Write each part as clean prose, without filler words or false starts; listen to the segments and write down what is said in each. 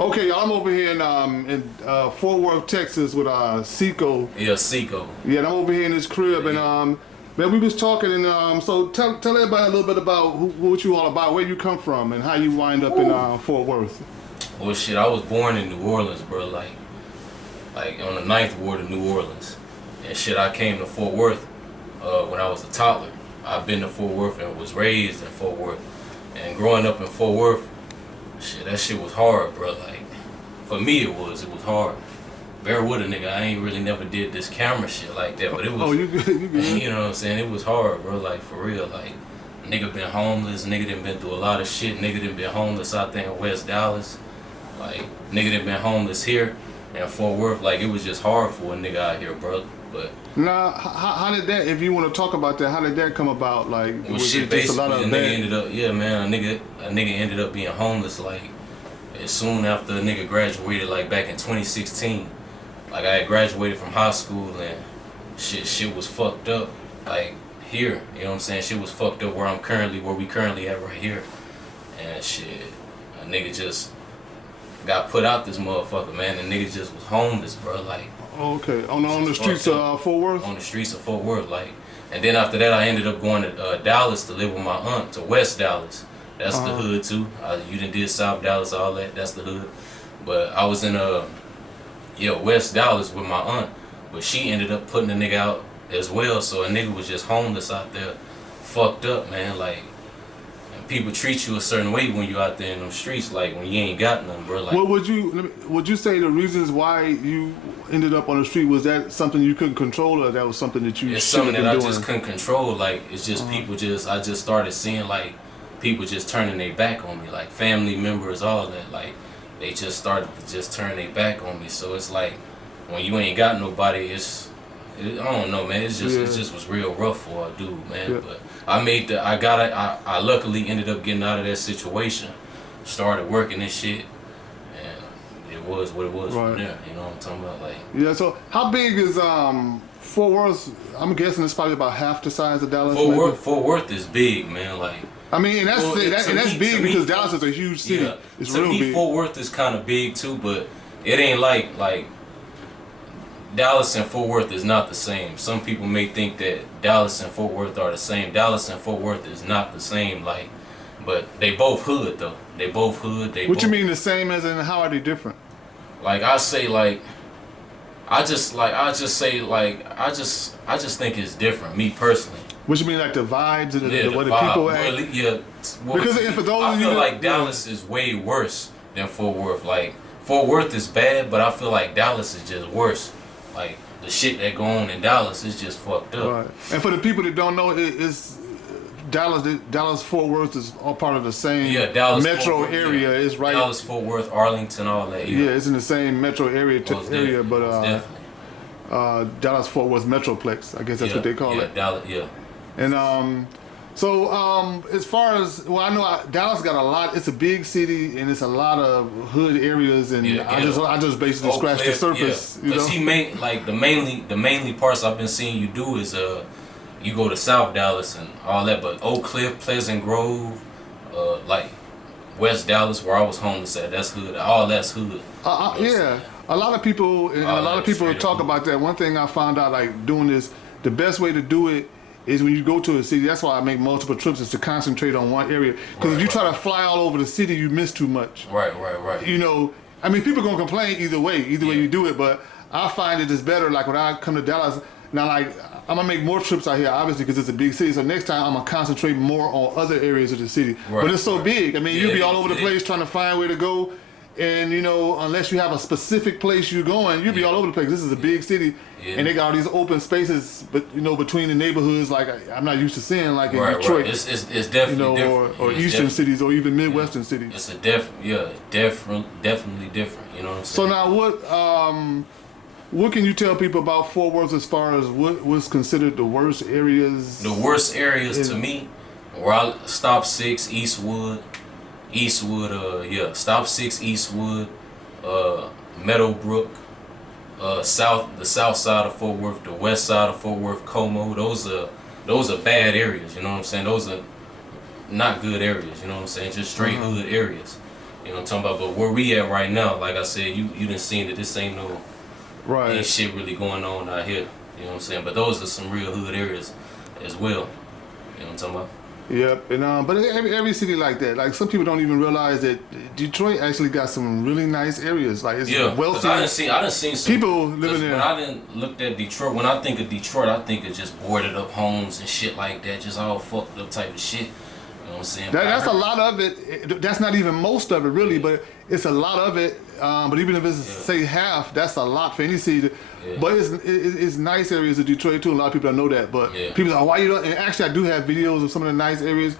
Okay, y'all, I'm over here in Fort Worth, Texas with Seco. Yeah, Seco. Yeah, and I'm over here in his crib, and man, we was talking, and so tell everybody a little bit about what you all about, where you come from, and how you wind up in Fort Worth. Well, shit, I was born in New Orleans, bro. Like on the ninth ward of New Orleans, and shit, I came to Fort Worth when I was a toddler. I've been to Fort Worth and was raised in Fort Worth, and growing up in Fort Worth, shit, that shit was hard, bro. Like, for me, it was hard. Bear with a nigga, I ain't really never did this camera shit like that, but it was. Oh, you good? You good? You know what I'm saying? It was hard, bro. Like, for real. Like, nigga been homeless. Nigga done been through a lot of shit. Nigga done been homeless out there in West Dallas. Like, nigga done been homeless here in Fort Worth. Like, it was just hard for a nigga out here, bro. But now, how did that? If you want to talk about that, how did that come about? Like, well, was shit, it just a lot of basically, bad? nigga ended up, yeah, man. A nigga ended up being homeless. Like, as soon after a nigga graduated, like back in 2016. Like, I had graduated from high school and shit was fucked up. Like, here, you know what I'm saying? Shit was fucked up where we currently at right here. And shit, a nigga just got put out this motherfucker, man. The nigga just was homeless, bro. Like, Oh, okay, on the streets of Fort Worth. on the streets of Fort Worth, like. And then after that, I ended up going to Dallas to live with my aunt, to West Dallas. That's the hood too. You done did South Dallas, all that. That's the hood. But I was in West Dallas with my aunt, but she ended up putting the nigga out as well. So a nigga was just homeless out there, fucked up, man. Like, and people treat you a certain way when you out there in them streets, like when you ain't got nothing, bro. Like, What would you say the reasons why you ended up on the street, was that something you couldn't control, or that was something that you it's should have something been that I doing? just couldn't control. Like, it's just I just started seeing like people just turning their back on me, like family members, all that. Like, they just started to just turn their back on me. So it's like, when you ain't got nobody, I don't know, man. It just was real rough for a dude, man. Yeah. But I luckily ended up getting out of that situation, started working and shit, and it was what it was from there. You know what I'm talking about? Like, Yeah. So how big is Fort Worth? I'm guessing it's probably about half the size of Dallas. Fort Worth is big, man. Like, I mean, and that's well, that's big because Dallas is a huge city. yeah. It's To real me, big. Fort Worth is kind of big too, but it ain't like Dallas and Fort Worth is not the same. Some people may think that Dallas and Fort Worth are the same. Dallas and Fort Worth is not the same. Like, but they both hood though. They both hood. What you mean the same as in how are they different? Like, I say, like, I just think it's different. Me personally. What you mean, like the vibes and Yeah, the way the vibe. people Well, act? yeah. Well, Because for those I of you feel that- like Dallas is way worse than Fort Worth. Like, Fort Worth is bad, but I feel like Dallas is just worse. Like, the shit that go on in Dallas is just fucked up. Right. And for the people that don't know, it's Dallas Fort Worth is all part of the same Dallas metro Fort Worth, area. Yeah. It's right. Dallas, Fort Worth, Arlington, all that. Yeah, it's in the same metro area, Most area, definitely, but most definitely. Dallas Fort Worth Metroplex, I guess that's what they call it. Dallas, yeah. And so as far as, well, I know Dallas got a lot. It's a big city, and it's a lot of hood areas, and Yeah, I just basically scratched the surface. Yeah. You know? The mainly parts I've been seeing you do is you go to South Dallas and all that, but Oak Cliff, Pleasant Grove, like West Dallas where I was homeless at, that's hood. All that's hood. Yeah, a lot of people talk hood. about that. One thing I found out, like doing this, the best way to do it is when you go to a city. That's why I make multiple trips, is to concentrate on one area. Because if you try to fly all over the city, you miss too much. Right. You know, I mean, people gonna complain either way you do it. But I find it is better. Like when I come to Dallas now, like I'm gonna make more trips out here, obviously, because it's a big city. So next time I'm gonna concentrate more on other areas of the city. Right, But it's so big. I mean, you'll be all over the yeah. place trying to find where to go. And you know, unless you have a specific place you're going, you'll be all over the place. This is a big city, and they got all these open spaces, but you know, between the neighborhoods, like I'm not used to seeing, like in Detroit. It's definitely different. or eastern cities, or even midwestern cities. It's definitely different. You know what I'm saying? So now, what can you tell people about Fort Worth as far as what's considered the worst areas? The worst areas to me, where I stop 6 Eastwood, stop 6 Eastwood, Meadowbrook, the south side of Fort Worth, the west side of Fort Worth, Como. Those are bad areas. You know what I'm saying? Those are not good areas. You know what I'm saying? Just straight hood areas. You know what I'm talking about? But where we at right now, like I said, you done seen that this ain't shit really going on out here. You know what I'm saying? But those are some real hood areas as well. You know what I'm talking about? Yep, and but every city like that, like some people don't even realize that Detroit actually got some really nice areas. Like it's wealthy. I done seen some people living there. When I didn't look at Detroit, when I think of Detroit, I think of just boarded up homes and shit like that, just all fucked up type of shit. You know what I'm saying? That's a lot of it. That's not even most of it, really, but it's a lot of it. But even if it's say half, that's a lot for any city. But it's nice areas of Detroit too. A lot of people don't know that. But people are like, why you don't? And actually, I do have videos of some of the nice areas.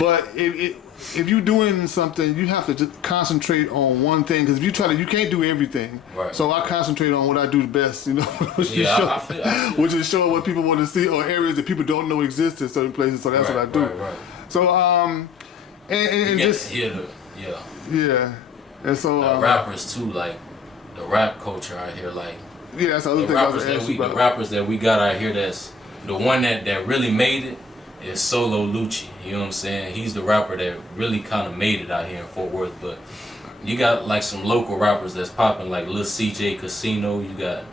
But if you're doing something, you have to just concentrate on one thing. Because if you try to, you can't do everything. Right. So I concentrate on what I do the best. You know, which is show what people want to see, or areas that people don't know exist in certain places. So that's what I do. Right. So and just yeah. And so rappers too, like the rap culture out here, like that's the other thing I was asking about. The rappers that we got out here, that's the one that really made it is Solo Lucci. You know what I'm saying? He's the rapper that really kind of made it out here in Fort Worth. But you got like some local rappers that's popping, like Lil CJ Casino. You got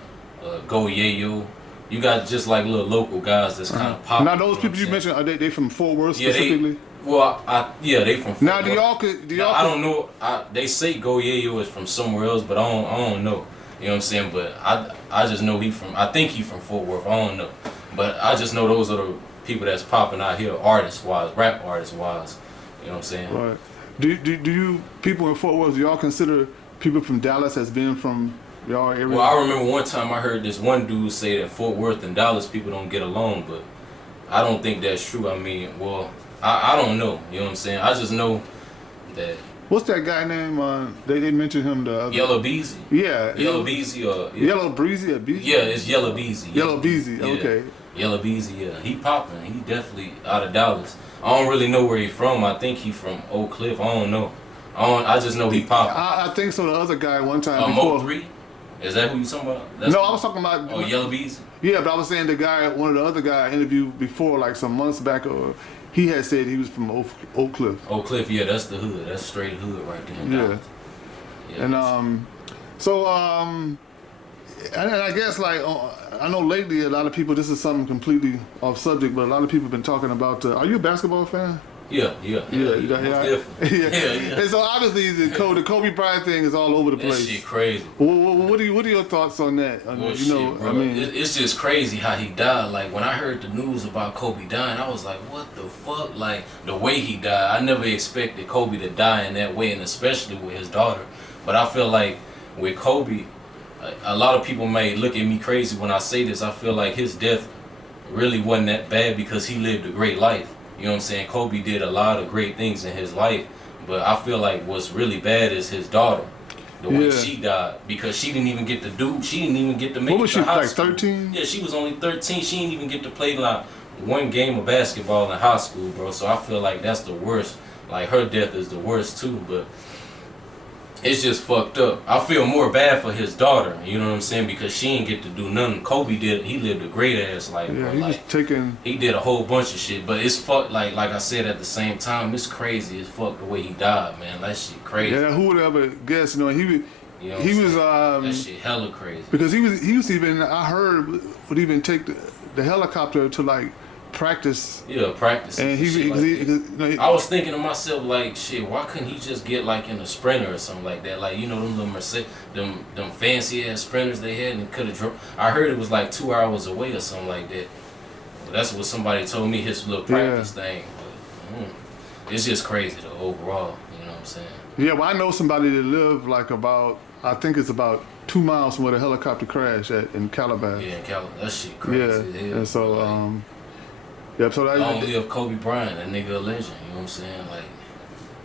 Go Yayo. You got just like little local guys that's kind of popping. Now those people you mentioned, are they from Fort Worth specifically? They from Fort now Worth. I don't know. They say Go Yayo is from somewhere else, but I don't know. You know what I'm saying? But I just know I think he from Fort Worth. I don't know. But I just know those are the people that's popping out here, artist-wise, rap artist-wise. You know what I'm saying? Right. Do you people in Fort Worth, do y'all consider people from Dallas as being from y'all area? Well, I remember one time I heard this one dude say that Fort Worth and Dallas people don't get along, but I don't think that's true. I mean, well, I don't know. You know what I'm saying? I just know that. What's that guy name? They mentioned him the other. Yellow Beezy. Yeah. Yellow Beezy or Yellow Breezy or Beezy? Yeah, it's Yellow Beezy. Yellow Beezy. Okay. Yellow Beezy. Yeah, he popping. He definitely out of Dallas. I don't really know where he from. I think he from Oak Cliff. I don't know. I just know he popping. I think so. The other guy one time before. Mo3? Is that who you talking about? No, I was talking about. Oh, Yellow Beezy. Yeah, but I was saying the guy, one of the other guy I interviewed before, like some months back, he had said he was from Oak Cliff. Oak Cliff, yeah, that's the hood. That's straight hood right there. Yeah. And and I guess like I know lately a lot of people. This is something completely off subject, but a lot of people have been talking about. Are you a basketball fan? Yeah. And so obviously the Kobe Bryant thing is all over the place. That shit crazy. What are your thoughts on that? I mean, it's just crazy how he died. Like when I heard the news about Kobe dying, I was like, what the fuck? Like the way he died, I never expected Kobe to die in that way, and especially with his daughter. But I feel like with Kobe, a lot of people may look at me crazy when I say this. I feel like his death really wasn't that bad because he lived a great life. You know what I'm saying? Kobe did a lot of great things in his life, but I feel like what's really bad is his daughter, the way she died, because she didn't even get to make what was it to she, high like school. 13? Yeah, she was only 13. She didn't even get to play like one game of basketball in high school, bro. So I feel like that's the worst. Like her death is the worst too, but it's just fucked up. I feel more bad for his daughter, you know what I'm saying, because she didn't get to do nothing. Kobe did. He lived a great ass life, yeah, bro. He did a whole bunch of shit, but it's fucked. Like I said at the same time, it's crazy as fuck the way he died, man. That shit crazy. Yeah, who would ever guess? You know, he was that shit hella crazy. Because he was even, I heard, would even take the helicopter to like practice. Yeah, practice. And I was thinking to myself, like, shit, why couldn't he just get like in a Sprinter or something like that? Like, you know, them little Mercedes, them fancy ass Sprinters they had, and could have drove. I heard it was like 2 hours away or something like that. But that's what somebody told me, his little practice thing. But, it's just crazy though, overall. You know what I'm saying? Yeah, well, I know somebody that lived like I think it's about 2 miles from where the helicopter crashed in Calabash. Yeah, in Calabash. That shit crazy. Yeah, and so so that, long live Kobe Bryant, that nigga a legend. You know what I'm saying? Like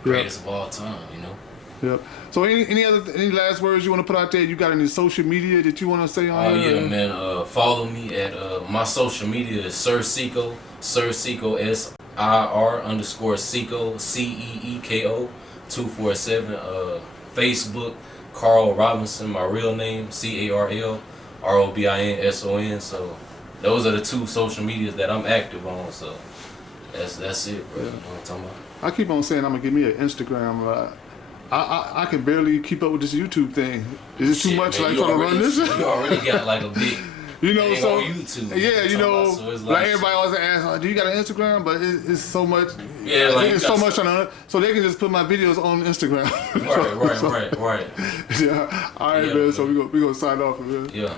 greatest of all time. You know. Yep. So any last words you want to put out there? You got any social media that you want to say on? Oh yeah, man. Follow me at my social media is Sir Seeko, SirSeeko SIR_Seeko CEEKO 247. Facebook Carl Robinson, my real name CARL ROBINSON. So those are the two social medias that I'm active on. So that's it, bro. You know what I'm talking about? I keep on saying I'm gonna give me an Instagram I can barely keep up with this YouTube thing. Is it too much man, like trying to run this? You already got like a big. You know, thing so on YouTube, yeah, you know, so it's like everybody always asks, like, do you got an Instagram? But it's so much. Yeah, like it's so much on it, so they can just put my videos on Instagram. Right. Yeah. All right, Yeah, man. So we gonna sign off from here. Yeah.